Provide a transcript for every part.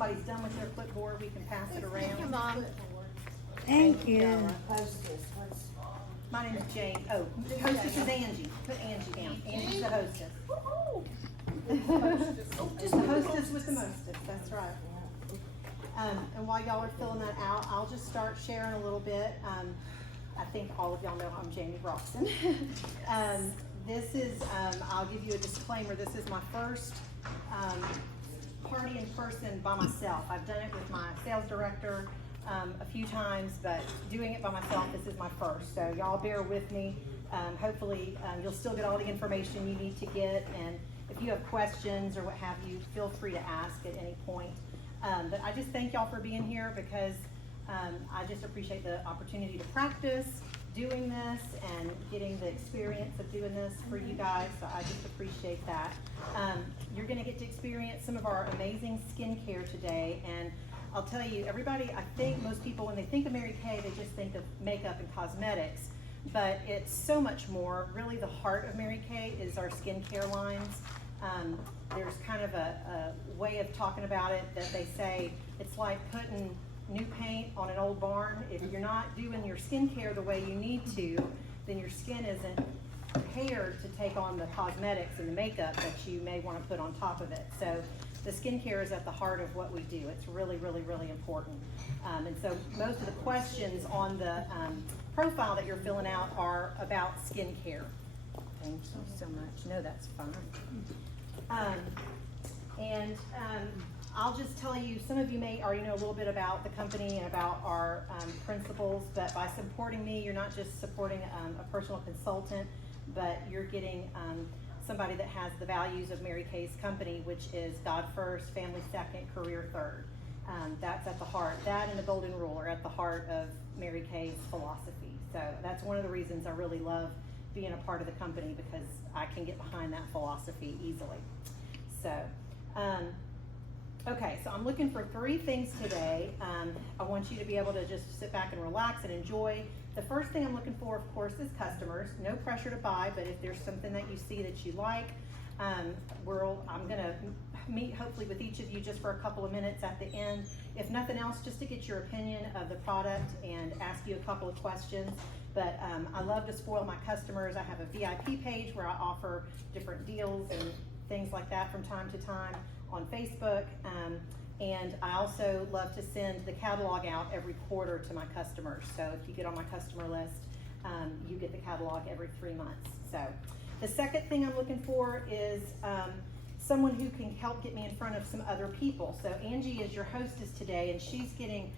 somebody's done with their clipboard, we can pass it around. Mom. Thank you. Hostess, what's, My name is Jane. Oh, the hostess is Angie. Put Angie down. Angie's the hostess. Just the hostess with the mostest, that's right. And while y'all are filling that out, I'll just start sharing a little bit. I think all of y'all know I'm Jamie Roxton. This is, I'll give you a disclaimer, this is my first party in person by myself. I've done it with my sales director a few times, but doing it by myself, this is my first. So y'all bear with me. Hopefully you'll still get all the information you need to get, and if you have questions or what have you, feel free to ask at any point. But I just thank y'all for being here because I just appreciate the opportunity to practice doing this and getting the experience of doing this for you guys, so I just appreciate that. You're gonna get to experience some of our amazing skincare today, and I'll tell you, everybody, I think most people, when they think of Mary Kay, they just think of makeup and cosmetics, but it's so much more. Really, the heart of Mary Kay is our skincare lines. There's kind of a way of talking about it that they say it's like putting new paint on an old barn. If you're not doing your skincare the way you need to, then your skin isn't prepared to take on the cosmetics and the makeup that you may want to put on top of it. So the skincare is at the heart of what we do. It's really, really, really important. And so most of the questions on the profile that you're filling out are about skincare. Thank you so much. No, that's fine. I'll just tell you, some of you may already know a little bit about the company and about our principles, but by supporting me, you're not just supporting a personal consultant, but you're getting somebody that has the values of Mary Kay's company, which is God first, family second, career third. That's at the heart. That and the golden rule are at the heart of Mary Kay's philosophy. So that's one of the reasons I really love being a part of the company, because I can get behind that philosophy easily. So, okay, so I'm looking for 3 things today. I want you to be able to just sit back and relax and enjoy. The first thing I'm looking for, of course, is customers. No pressure to buy, but if there's something that you see that you like, I'm gonna meet hopefully with each of you just for a couple of minutes at the end. If nothing else, just to get your opinion of the product and ask you a couple of questions. But I love to spoil my customers. I have a VIP page where I offer different deals and things like that from time to time on Facebook. And I also love to send the catalog out every quarter to my customers. So if you get on my customer list, you get the catalog every 3 months. So the second thing I'm looking for is someone who can help get me in front of some other people. So Angie is your hostess today, and she's getting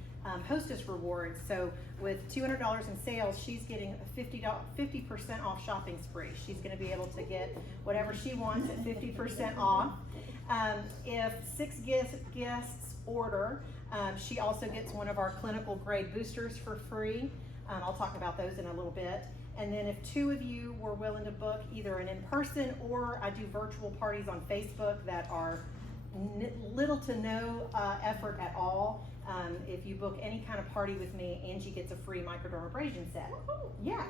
hostess rewards. So with $200 in sales, she's getting a 50% off shopping spree. She's going to be able to get whatever she wants at 50% off. If 6 guests order, she also gets one of our clinical grade boosters for free. I'll talk about those in a little bit. And then if 2 of you were willing to book either an in-person, or I do virtual parties on Facebook that are little to no effort at all. If you book any kind of party with me, Angie gets a free microdermabrasion set. Yeah.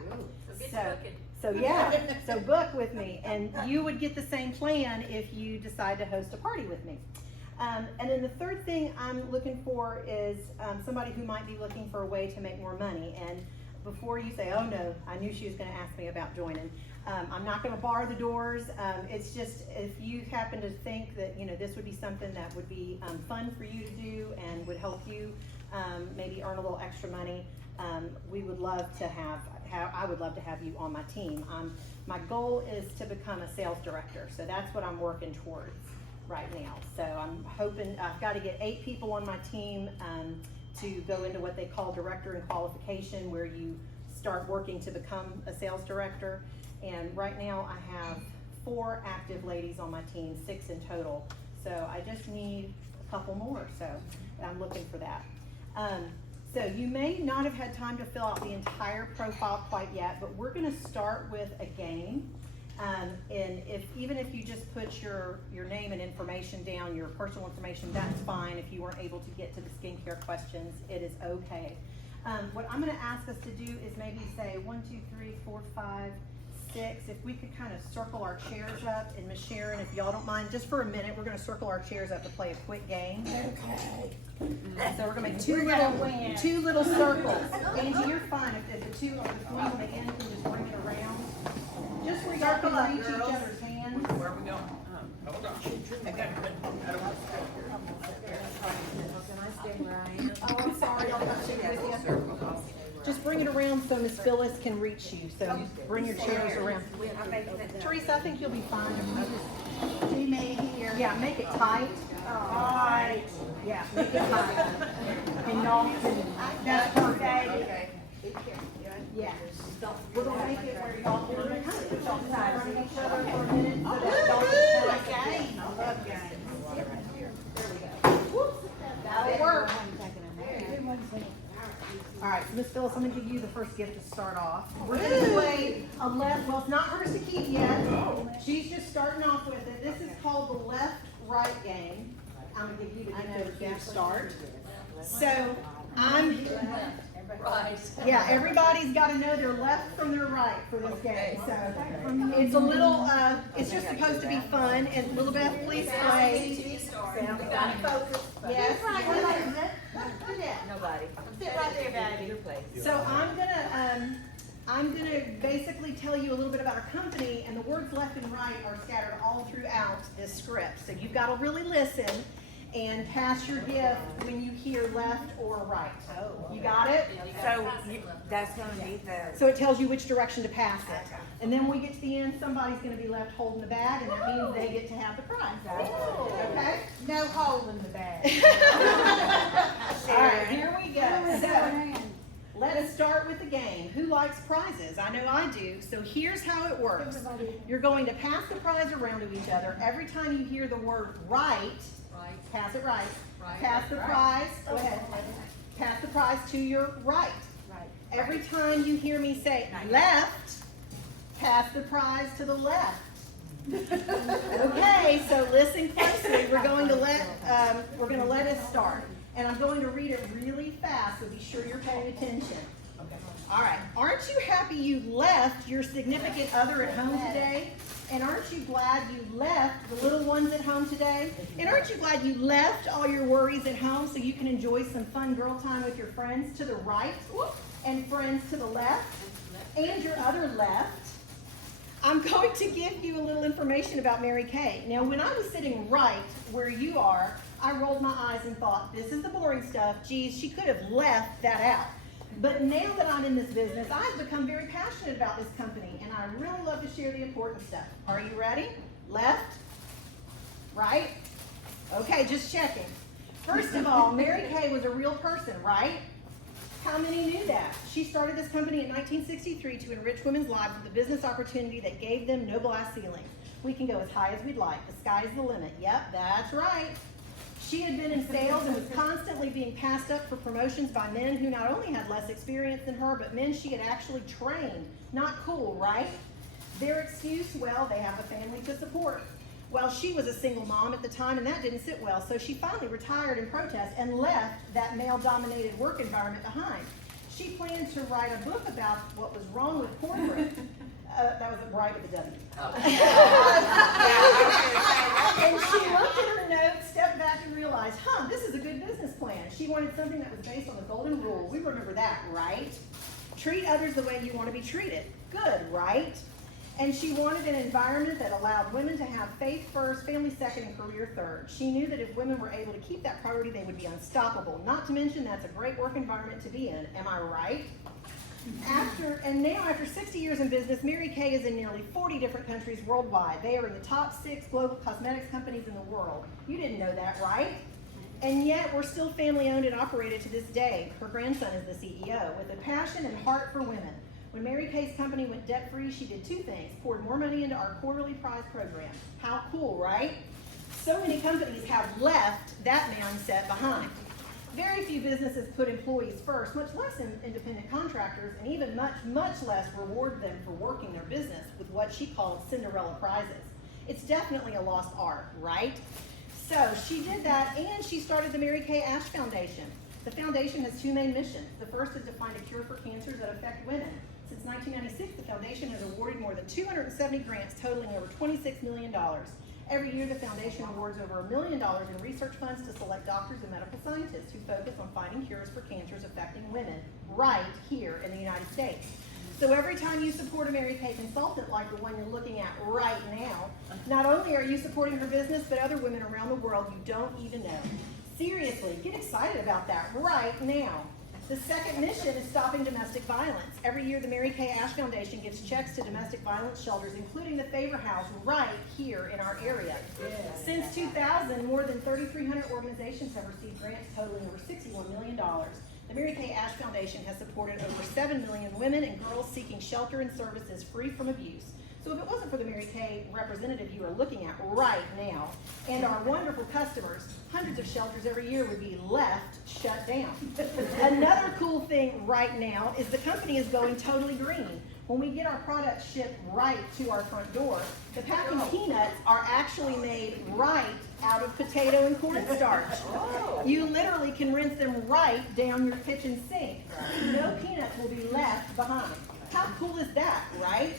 So book with me, and you would get the same plan if you decide to host a party with me. And then the third thing I'm looking for is somebody who might be looking for a way to make more money. And before you say, oh no, I knew she was going to ask me about joining. I'm not going to bar the doors. It's just, if you happen to think that this would be something that would be fun for you to do and would help you maybe earn a little extra money, we would love to I would love to have you on my team. My goal is to become a sales director, so that's what I'm working towards right now. So I'm hoping, I've got to get 8 people on my team to go into what they call director in qualification, where you start working to become a sales director. And right now I have 4 active ladies on my team, 6 in total. So I just need a couple more, so I'm looking for that. So you may not have had time to fill out the entire profile quite yet, but we're gonna start with a game. And even if you just put your name and information down, your personal information, that's fine. If you weren't able to get to the skincare questions, it is okay. What I'm gonna ask us to do is maybe say 1, 2, 3, 4, 5, 6, if we could kind of circle our chairs up, and Miss Sharon, if y'all don't mind, just for a minute, we're gonna circle our chairs up to play a quick game. Okay. So we're gonna make two little circles. Angie, you're fine if the three on the end can just bring it around. Just where y'all can reach each other's hands. Where are we going? Hold on. Oh, I'm sorry, y'all got to shake it with you. Just bring it around so Miss Phyllis can reach you. So bring your chairs around. Teresa, I think you'll be fine. She made here. Yeah, make it tight. Alright. Yeah, make it tight. And y'all can, that's perfect. Yeah. So we're gonna make it where y'all can kind of put y'all in front of each other for a minute so that y'all can Game. I love games. that'll work. All right, so Miss Phyllis, I'm gonna give you the first gift to start off. We're gonna play a left, well, it's not hers to keep yet. She's just starting off with it. This is called the left-right game. I'm gonna give you the gift to start. So, yeah, everybody's gotta know their left from their right for this game. So, it's a little, it's just supposed to be fun. And Lilibeth, please play. Yes. Nobody. Sit right there, baby. Your place. So I'm gonna basically tell you a little bit about our company, and the words left and right are scattered all throughout this script. So you've got to really listen and pass your gift when you hear left or right. You got it? So that's gonna be the. So it tells you which direction to pass it. And then when we get to the end, somebody's gonna be left holding the bag, and that means they get to have the prize. Okay? No holding the bag. All right, here we go. So, let us start with the game. Who likes prizes? I know I do. So here's how it works. You're going to pass the prize around to each other. Every time you hear the word right, pass it right. Pass the prize. Go ahead. Pass the prize to your right. Every time you hear me say left, pass the prize to the left. Okay, so listen closely. We're going to let us start. And I'm going to read it really fast, so be sure you're paying attention. All right. Aren't you happy you left your significant other at home today? And aren't you glad you left the little ones at home today? And aren't you glad you left all your worries at home so you can enjoy some fun girl time with your friends to the right and friends to the left and your other left? I'm going to give you a little information about Mary Kay. Now, when I was sitting right where you are, I rolled my eyes and thought, this is the boring stuff. Geez, she could have left that out. But now that I'm in this business, I've become very passionate about this company, and I really love to share the important stuff. Are you ready? Left? Right? Okay, just checking. First of all, Mary Kay was a real person, right? How many knew that? She started this company in 1963 to enrich women's lives with a business opportunity that gave them no glass ceilings. We can go as high as we'd like. The sky's the limit. Yep, that's right. She had been in sales and was constantly being passed up for promotions by men who not only had less experience than her, but men she had actually trained. Not cool, right? Their excuse, well, they have a family to support. Well, she was a single mom at the time, and that didn't sit well, so she finally retired in protest and left that male-dominated work environment behind. She planned to write a book about what was wrong with corporate. That was right with a W. And she looked at her notes, stepped back, and realized, this is a good business plan. She wanted something that was based on the golden rule. We remember that, right? Treat others the way you want to be treated. Good, right? And she wanted an environment that allowed women to have faith first, family second, and career third. She knew that if women were able to keep that priority, they would be unstoppable. Not to mention, that's a great work environment to be in. Am I right? After 60 years in business, Mary Kay is in nearly 40 different countries worldwide. They are in the top 6 global cosmetics companies in the world. You didn't know that, right? And yet, we're still family owned and operated to this day. Her grandson is the CEO, with a passion and heart for women. When Mary Kay's company went debt-free, she did 2 things: poured more money into our quarterly prize program. How cool, right? So many companies have left that mindset behind. Very few businesses put employees first, much less independent contractors, and even much less reward them for working their business with what she called Cinderella prizes. It's definitely a lost art, right? So she did that, and she started the Mary Kay Ash Foundation. The foundation has 2 main missions. The first is to find a cure for cancers that affect women. Since 1996, the foundation has awarded more than 270 grants totaling over $26 million. Every year, the foundation awards over $1 million in research funds to select doctors and medical scientists who focus on finding cures for cancers affecting women right here in the United States. So every time you support a Mary Kay consultant like the one you're looking at right now, not only are you supporting her business, but other women around the world you don't even know. Seriously, get excited about that right now. The second mission is stopping domestic violence. Every year, the Mary Kay Ash Foundation gives checks to domestic violence shelters, including the Favor House right here in our area. Since 2000, more than 3,300 organizations have received grants totaling over $61 million. The Mary Kay Ash Foundation has supported over 7 million women and girls seeking shelter and services free from abuse. So if it wasn't for the Mary Kay representative you are looking at right now, and our wonderful customers, hundreds of shelters every year would be left shut down. Another cool thing right now is the company is going totally green. When we get our products shipped right to our front door, the packing peanuts are actually made right out of potato and cornstarch. You literally can rinse them right down your kitchen sink. No peanuts will be left behind. How cool is that, right?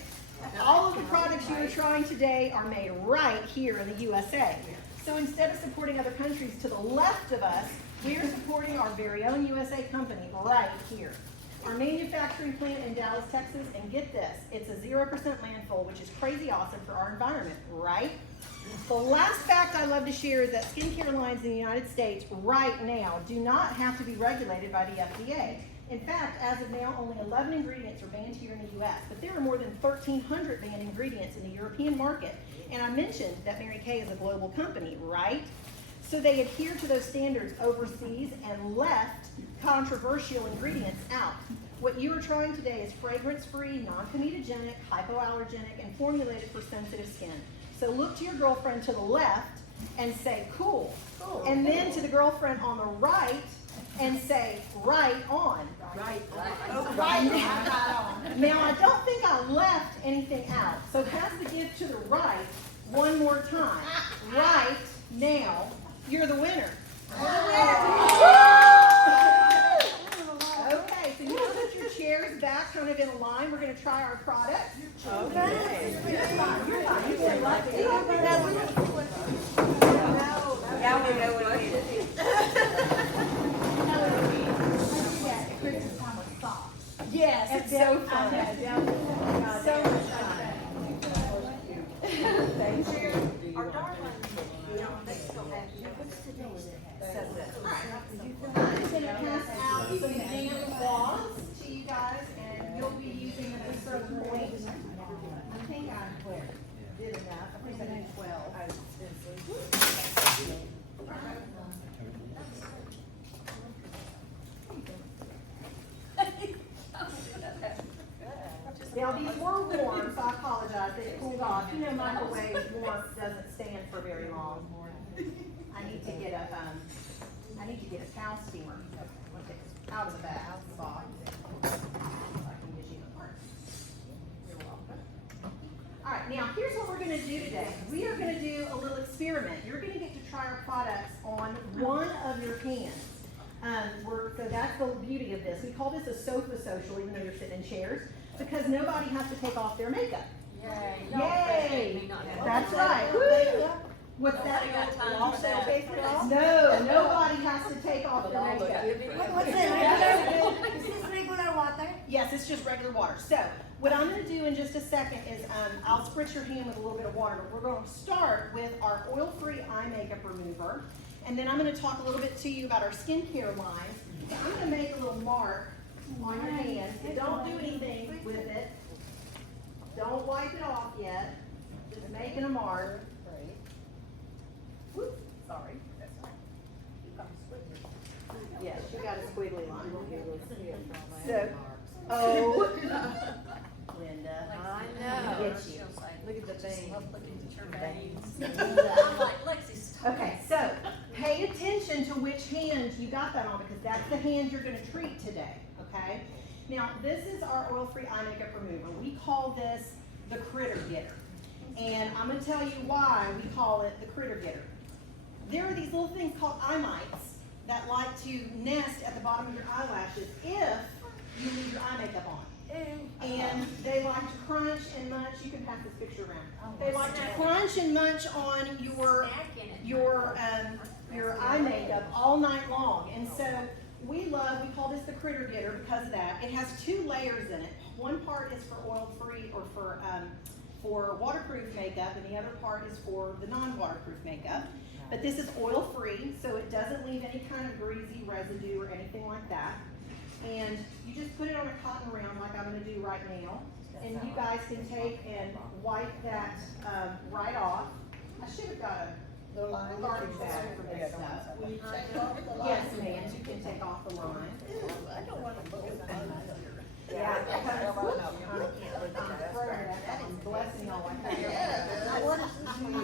All of the products you are trying today are made right here in the USA. So instead of supporting other countries to the left of us, we are supporting our very own USA company right here. Our manufacturing plant in Dallas, Texas, and get this, it's a 0% landfill, which is crazy awesome for our environment, right? The last fact I love to share is that skincare lines in the United States right now do not have to be regulated by the FDA. In fact, as of now, only 11 ingredients are banned here in the U.S., but there are more than 1,300 banned ingredients in the European market. And I mentioned that Mary Kay is a global company, right? So they adhere to those standards overseas and left controversial ingredients out. What you are trying today is fragrance-free, non-comedogenic, hypoallergenic, and formulated for sensitive skin. So look to your girlfriend to the left and say, cool. And then to the girlfriend on the right and say, right on. Right Right on. Now, I don't think I left anything out. So pass the gift to the right one more time. Right now, you're the winner. Okay, so you can put your chairs back kind of in a line. We're going to try our product. Okay. You're fine. You're fine. You can left it. Now we know what it is. Yes, it's so fun. So much fun. Thank you. Our darling, they still have I'm just going to pass out some damp cloths to you guys, and you'll be using at a certain point. I think I did enough. I think I did 12. Now these were warm, so I apologize. They cooled off. You know, microwave warmth doesn't stand for very long. I need to get a cow steamer. Out of the bag, out of the box. I can get you the part. You're welcome. All right, now here's what we're going to do today. We are going to do a little experiment. You're going to get to try our products on one of your hands. So that's the beauty of this. We call this a sofa social, even though you're sitting in chairs, because nobody has to take off their makeup. Yay. Yay! That's right. Woo! What's that? No, nobody has to take off their makeup. What's it? Is this regular water? Yes, it's just regular water. So what I'm going to do in just a second is I'll spritz your hand with a little bit of water, but we're going to start with our oil-free eye makeup remover. And then I'm going to talk a little bit to you about our skincare line. I'm going to make a little mark on your hand. Don't do anything with it. Don't wipe it off yet. Just making a mark. Whoops, sorry. That's right. Yes, you got a squiggly line. So, oh, Linda, I know. get you. Look at the veins. I'm like, Lexi, stop. Okay, so pay attention to which hand you got that on, because that's the hand you're going to treat today, okay? Now, this is our oil-free eye makeup remover. We call this the critter getter. And I'm going to tell you why we call it the critter getter. There are these little things called eye mites that like to nest at the bottom of your eyelashes if you leave your eye makeup on. And they like to crunch and munch. You can pass this picture around. They like to crunch and munch on your eye makeup all night long. And so we call this the critter getter because of that. It has 2 layers in it. One part is for oil-free or for waterproof makeup, and the other part is for the non-waterproof makeup. But this is oil-free, so it doesn't leave any kind of greasy residue or anything like that. And you just put it on a cotton round like I'm going to do right now. And you guys can take and wipe that right off. I should have got a garbage bag for this stuff. Yes, ma'am, you can take off the line. I don't want to put it on. Yeah, I'm blessing y'all like that. I wanted to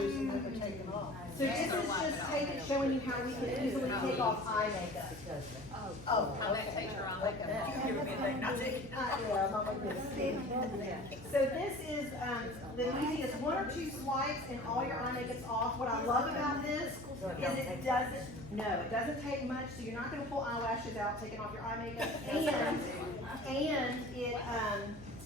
use and never take them off. So this is just showing you how we can easily take off eye makeup. Oh, How that takes your eye makeup. Give me a thing, not taking Yeah, I'm not gonna do this. So this is the easiest 1 or 2 swipes and all your eye makeup's off. What I love about this is it doesn't take much, so you're not gonna pull eyelashes out taking off your eye makeup. And it,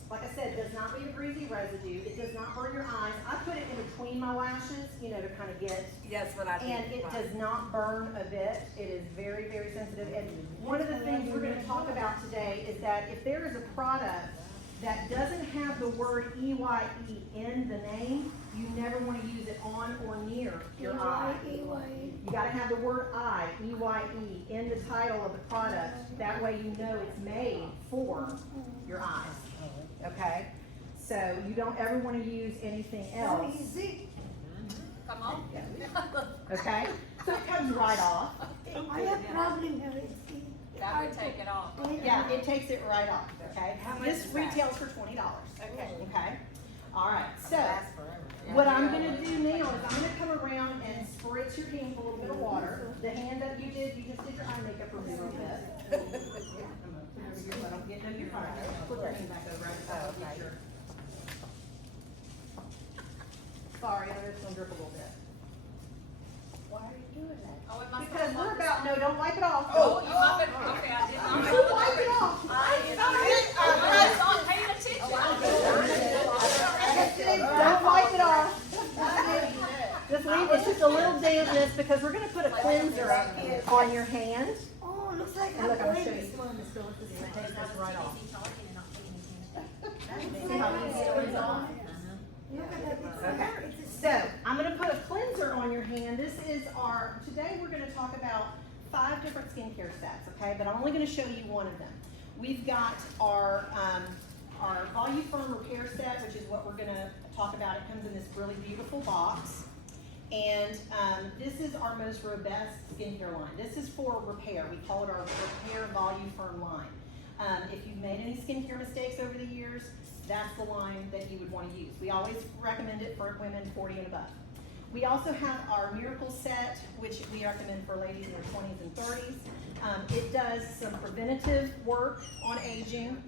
like I said, does not leave a greasy residue. It does not burn your eyes. I put it in between my lashes, to kind of get. That's what I did. And it does not burn a bit. It is very, very sensitive. And one of the things we're going to talk about today is that if there is a product that doesn't have the word EYE in the name, you never want to use it on or near your eye. You got to have the word eye, EYE, in the title of the product. That way you know it's made for your eyes. Okay? So you don't ever want to use anything else. Come on. Okay? So it comes right off. I have problem with it. That would take it off. Yeah, it takes it right off. Okay? This retails for $20. Okay? All right. So what I'm going to do now is I'm going to come around and spritz your hand with a little bit of water. The hand that you just did your eye makeup removal with. So I don't get no your fire. Put your hand back over. Sorry, I know it's going to drip a little bit. Why are you doing that? Oh, it must Because have- we're about, no, don't wipe it off. Oh, you might have, okay, I did not. Don't wipe it off. I was not paying attention. Don't wipe it off. Just leave, it's just a little dampness because we're gonna put a cleanser on your hand. Oh, looks like And look, I'm I'm gonna show you, waiting. slow Miss Phyllis, this is gonna take this right off. See how easy it is off? Look at that. Okay, so I'm gonna put a cleanser on your hand. This is today we're gonna talk about 5 different skincare sets, okay? But I'm only gonna show you one of them. We've got our Volume Firm Repair Set, which is what we're gonna talk about. It comes in this really beautiful box. And this is our most robust skincare line. This is for repair. We call it our Repair Volume Firm line. If you've made any skincare mistakes over the years, that's the line that you would want to use. We always recommend it for women 40 and above. We also have our Miracle Set, which we recommend for ladies in their 20s and 30s. It does some preventative work on aging.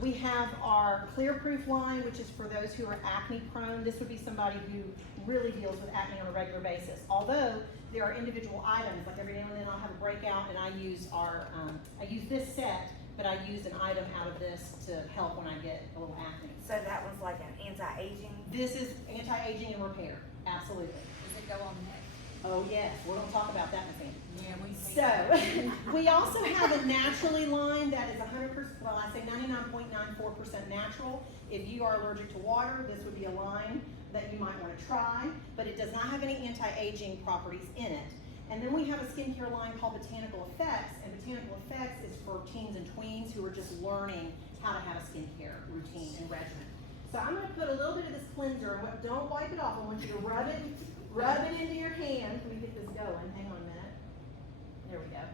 We have our Clear Proof line, which is for those who are acne prone. This would be somebody who really deals with acne on a regular basis. Although there are individual items, like every now and then I'll have a breakout and I use this set, but I use an item out of this to help when I get a little acne. So that was like an anti-aging? This is anti-aging and repair, absolutely. Does it go on next? Oh yes, we're gonna talk about that in a minute. Yeah, So, we also have a naturally line that is 100%, well, I say 99.94% natural. If you are allergic to water, this would be a line that you might want to try, but it does not have any anti-aging properties in it. And then we have a skincare line called Botanical Effects, and Botanical Effects is for teens and tweens who are just learning how to have a skincare routine and regimen. So I'm going to put a little bit of this cleanser, and don't wipe it off. I want you to rub it into your hand. Let me get this going. Hang on a minute. There we go.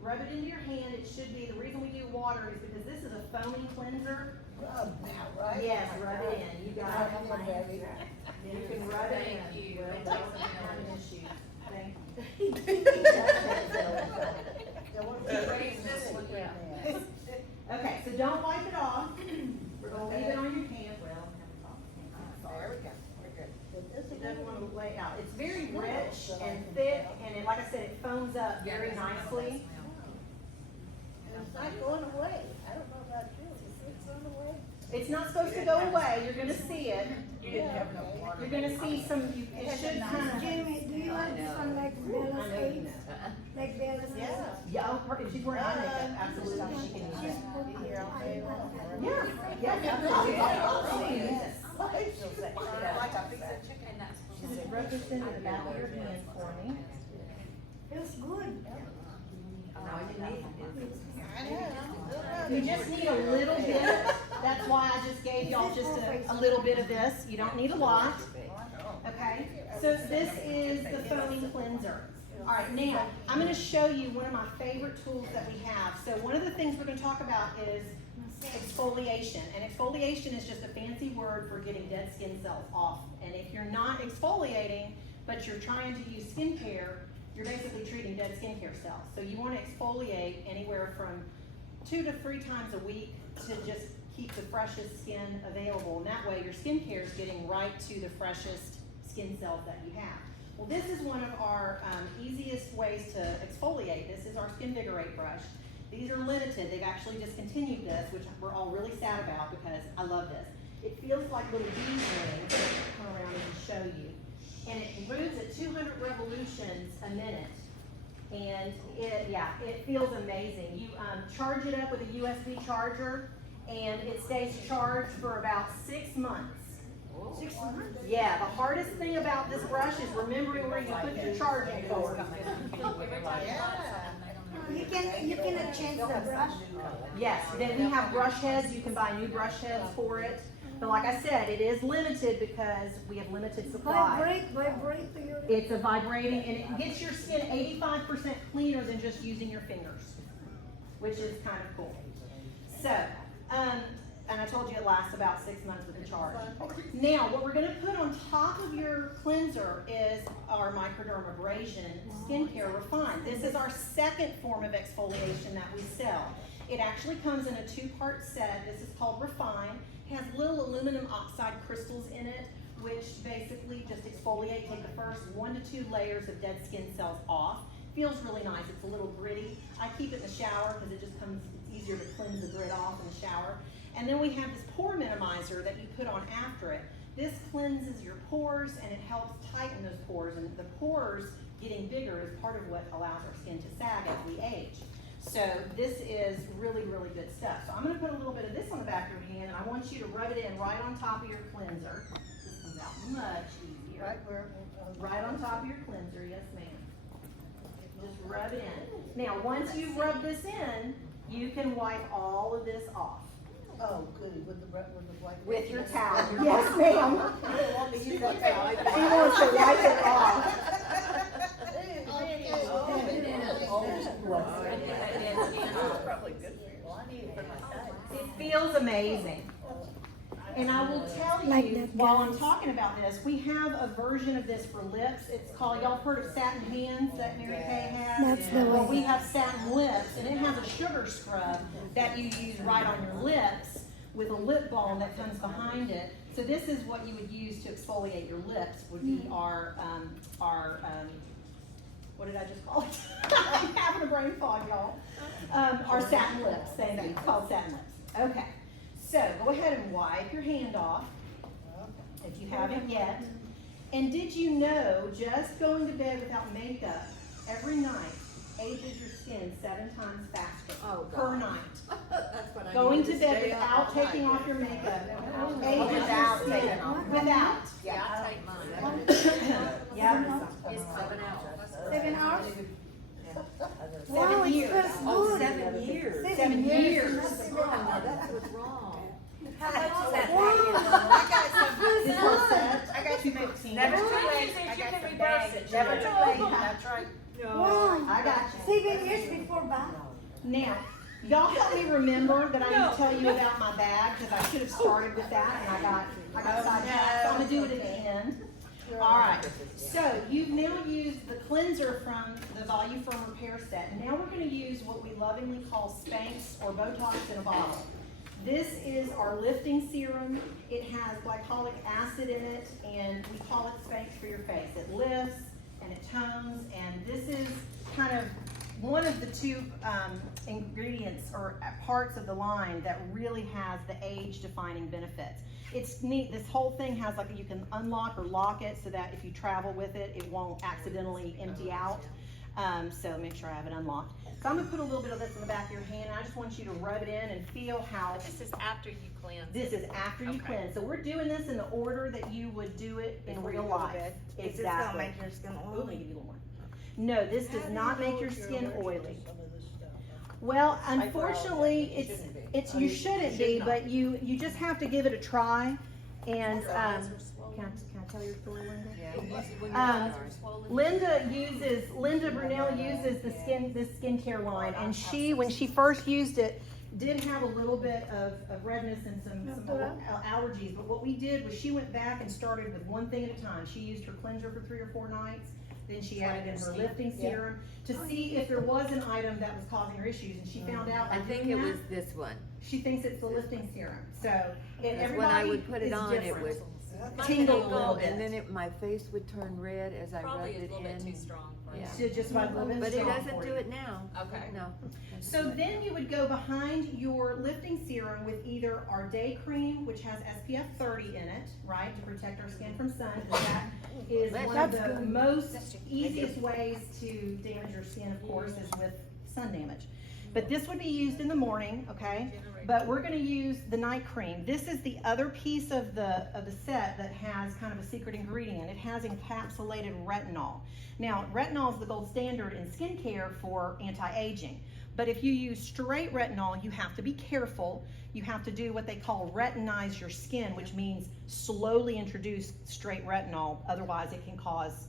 Rub it into your hand. It should be, the reason we do water is because this is a foaming cleanser. Rub now, right? Yes, rub it in. You got it. You can rub it in. Thank you. Well, It takes don't a have an minute. issue. Thank you. Raise this one, yeah. Okay, so don't wipe it off. We're gonna leave it on your hand. Well, There we go. We're good. it doesn't want to lay out. It's very rich and thick, and like I said, it foams up Yeah, very it doesn't have a nicely. bad smell. It's not going away. I don't know about you. It's not supposed to go away, you're gonna see it. You're gonna see some, it should kind of. Jamie, do you like this one like I Bella's know you face? know. Like Bella's face? Yeah, if she's wearing eye makeup, absolutely, she can use it. Yeah, yeah. Just rub this into the back of your hand for me. Feels good. You just need a little bit, that's why I just gave y'all just a little bit of this, you don't need a lot. Okay, so this is the foaming cleanser. All right, now, I'm gonna show you one of my favorite tools that we have. So one of the things we're gonna talk about is exfoliation. And exfoliation is just a fancy word for getting dead skin cells off. And if you're not exfoliating, but you're trying to use skincare, you're basically treating dead skincare cells. So you wanna exfoliate anywhere from 2 to 3 times a week to just keep the freshest skin available. And that way your skincare is getting right to the freshest skin cells that you have. Well, this is one of our easiest ways to exfoliate. This is our Skin Vigorate brush. These are limited. They've actually discontinued this, which we're all really sad about because I love this. It feels like little bees wings. I'm gonna come around and show you. And it moves at 200 revolutions a minute. And it feels amazing. You charge it up with a USB charger and it stays charged for about 6 months. 6 months? Yeah, the hardest thing about this brush is remembering where you put your charging cord. You can change the brush. Yes, then we have brush heads. You can buy new brush heads for it. But like I said, it is limited because we have limited supply. Vibrate. It's a vibrating, and it gets your skin 85% cleaner than just using your fingers, which is kind of cool. So, and I told you it lasts about 6 months with the charge. Now, what we're gonna put on top of your cleanser is our microdermabrasion skincare refine. This is our second form of exfoliation that we sell. It actually comes in a 2-part set. This is called Refine. It has little aluminum oxide crystals in it, which basically just exfoliate, take the first 1 to 2 layers of dead skin cells off. Feels really nice. It's a little gritty. I keep it in the shower because it's easier to cleanse the grit off in the shower. And then we have this pore minimizer that you put on after it. This cleanses your pores and it helps tighten those pores. And the pores getting bigger is part of what allows our skin to sag as we age. So this is really, really good stuff. So I'm gonna put a little bit of this on the back of your hand and I want you to rub it in right on top of your cleanser. This comes out much easier. Right on top of your cleanser, yes ma'am. Just rub it in. Now, once you've rubbed this in, you can wipe all of this off. Oh, good, with the white. With your towel. Yes, ma'am. You don't want me to use that towel. She wants to wipe it off. Probably good for you. Well, I need it for my It feels amazing. And I will tell Like you, that, while I'm guys. talking about this, we have a version of this for lips. It's called, y'all heard of satin hands that Mary Kay has? That's the Well, way. we have satin lips, and it has a sugar scrub that you use right on your lips with a lip balm that comes behind it. So this is what you would use to exfoliate your lips, would be our what did I just call it? I'm having a brain fog, y'all. Our satin lips, thank you, it's called satin lips. Okay, so go ahead and wipe your hand off, if you haven't yet. And did you know, just going to bed without makeup every night ages your skin 7 times faster per night. That's what I Going need to bed stay up without all taking night. off your makeup Oh, ages your without skin. taking off. Without. Yeah, I take mine. Yeah. It's 7 hours. 7 hours? 7 Wow, it years. feels good. 7 years. 7 years. Oh, that's what's wrong. How much is that? This whole set. I got you 15. Never Never too too late. late. You I got can some reverse bags. it. Never too late. Yeah. That's right. Wow. I got you. 7 years before bath. Now, y'all help me remember that I need to tell you about my bag, because I should have started with that and I got sidetracked. So I'm gonna do it at the end. All right, so you've now used the cleanser from the Volume Firm Repair Set. And now we're gonna use what we lovingly call Spanx or Botox in a bottle. This is our lifting serum. It has glycolic acid in it, and we call it Spanx for your face. It lifts and it tones, and this is kind of one of the two ingredients or parts of the line that really has the age-defining benefits. It's neat, this whole thing has like, you can unlock or lock it so that if you travel with it, it won't accidentally empty out. So make sure I have it unlocked. So I'm gonna put a little bit of this in the back of your hand, and I just want you to rub it in and feel how. This is after you cleanse. This is after you Okay. cleanse. So we're doing this in the order that you would do it in Before you real go to life. bed? Exactly. Is this gonna make your skin Ooh, let me oily? give you a little more. No, this does not make your skin oily. Some of this stuff. Well, unfortunately, you shouldn't be, but you just have to give it a try. And, can I tell your story, Linda? Linda Brunel uses this skincare line, and when she first used it, did have a little bit of redness and some allergies, but what we did was she went back and started with one thing at a time. She used her cleanser for 3 or 4 nights, then she added in her lifting serum to see if there was an item that was causing her issues, and she found out by I think doing it that, was this one. she thinks it's the lifting serum. So, and Because everybody when I would put it is on, it different. would Tingle a little and bit. then my face would turn red as I rubbed Probably is it a little bit too in. strong for you. Yeah. Just by a little bit But it strong doesn't for do you. it now. Okay. No. So then you would go behind your lifting serum with either our day cream, which has SPF 30 in it, right, to protect our skin from sun. 'Cause that is one of the most easiest ways to damage your skin, of course, is with sun damage. But this would be used in the morning, okay? But we're gonna use the night cream. This is the other piece of the set that has kind of a secret ingredient. It has encapsulated retinol. Now, retinol is the gold standard in skincare for anti-aging. But if you use straight retinol, you have to be careful. You have to do what they call retinize your skin, which means slowly introduce straight retinol. Otherwise, it can cause,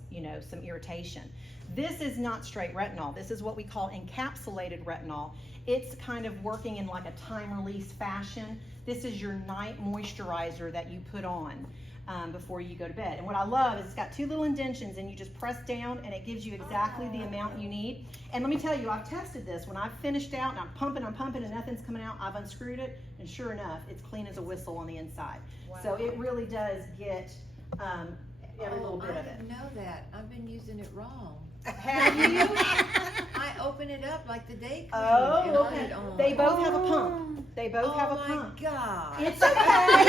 some irritation. This is not straight retinol. This is what we call encapsulated retinol. It's kind of working in like a time-release fashion. This is your night moisturizer that you put on before you go to bed. And what I love is it's got 2 little indentions, and you just press down and it gives you exactly the amount you need. And let me tell you, I've tested this. When I've finished out and I'm pumping and nothing's coming out, I've unscrewed it, and sure enough, it's clean as a whistle on the inside. Wow. So it really does get every little bit I of it. didn't know that. I've been using it wrong. Have you? I open it up like the day cream. Oh, and put okay. it on. They both have a pump. They both have a Oh pump. my God. It's okay.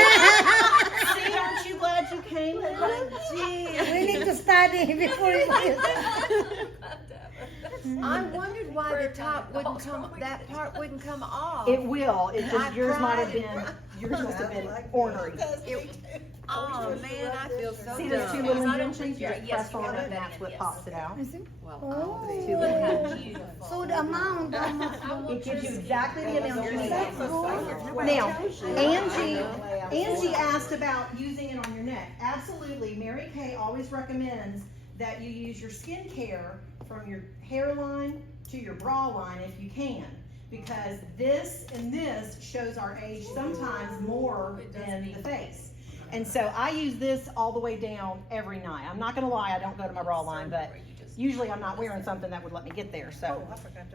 See, aren't you glad you came? We need to study before you get I wondered why the top wouldn't come, that part wouldn't come off. It will. It I just yours might have tried been. Yours must have been ornery. Oh man, I feel so See those 2 dumb. little Yes, I don't indentions? You think just you're- press yes, you on have it, and that that's in, what yes. pops it out. Well, Oh. see, Two look how little- Beautiful. So the amount, how much? It gives you exactly the amount you need. That's good. Now, Angie asked about using it on your neck. Absolutely. Mary Kay always recommends that you use your skincare from your hairline to your bra line if you can. Because this and this shows our age sometimes more than the face. And so I use this all the way down every night. I'm not gonna lie, I don't go to my bra line, but usually I'm not wearing something that would let me get there, so.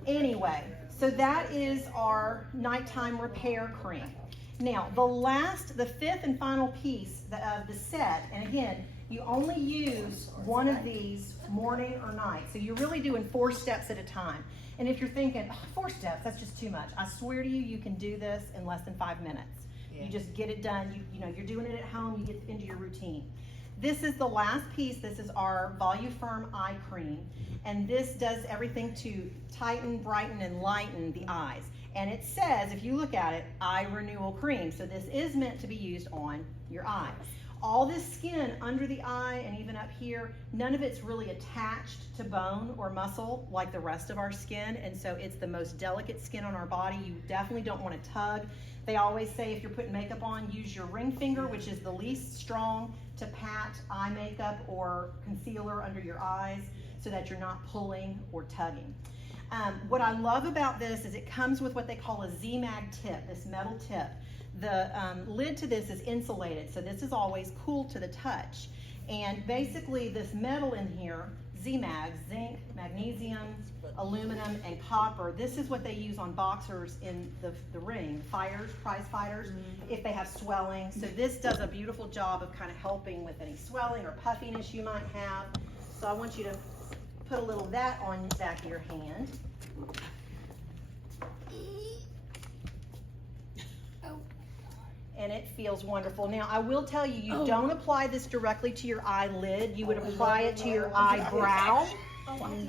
Anyway, so that is our nighttime repair cream. Now, the 5th and final piece of the set, and again, you only use one of these morning or night. So you're really doing 4 steps at a time. And if you're thinking, 4 steps, that's just too much. I swear to you, you can do this in less than 5 minutes. You just get it done. You're doing it at home, you get into your routine. This is the last piece. This is our Voluform Eye Cream. And this does everything to tighten, brighten, and lighten the eyes. And it says, if you look at it, eye renewal cream. So this is meant to be used on your eye. All this skin under the eye and even up here, none of it's really attached to bone or muscle like the rest of our skin. And so it's the most delicate skin on our body. You definitely don't want to tug. They always say if you're putting makeup on, use your ring finger, which is the least strong, to pat eye makeup or concealer under your eyes so that you're not pulling or tugging. What I love about this is it comes with what they call a Z-mag tip, this metal tip. The lid to this is insulated, so this is always cool to the touch. And basically this metal in here, Z-mag, zinc, magnesium, aluminum, and copper, this is what they use on boxers in the ring, prize fighters, if they have swelling. So this does a beautiful job of kind of helping with any swelling or puffiness you might have. So I want you to put a little of that on the back of your hand. And it feels wonderful. Now, I will tell you, you don't apply this directly to your eyelid. You would apply it to your eyebrow.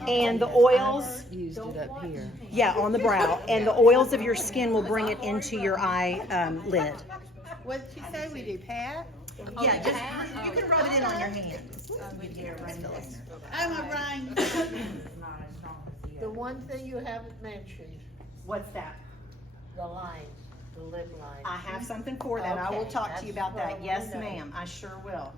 And the oils, Used it up here. yeah, on the brow. And the oils of your skin will bring it into your eye lid. What did you say we do, Pat? Yeah, just, you can rub it in on your hands. I'm a Ryan. The one thing you haven't mentioned, What's that? the lines, the lip lines. I have something for that. I will Okay, talk to you about that's that. what Yes, we know. ma'am, I sure will.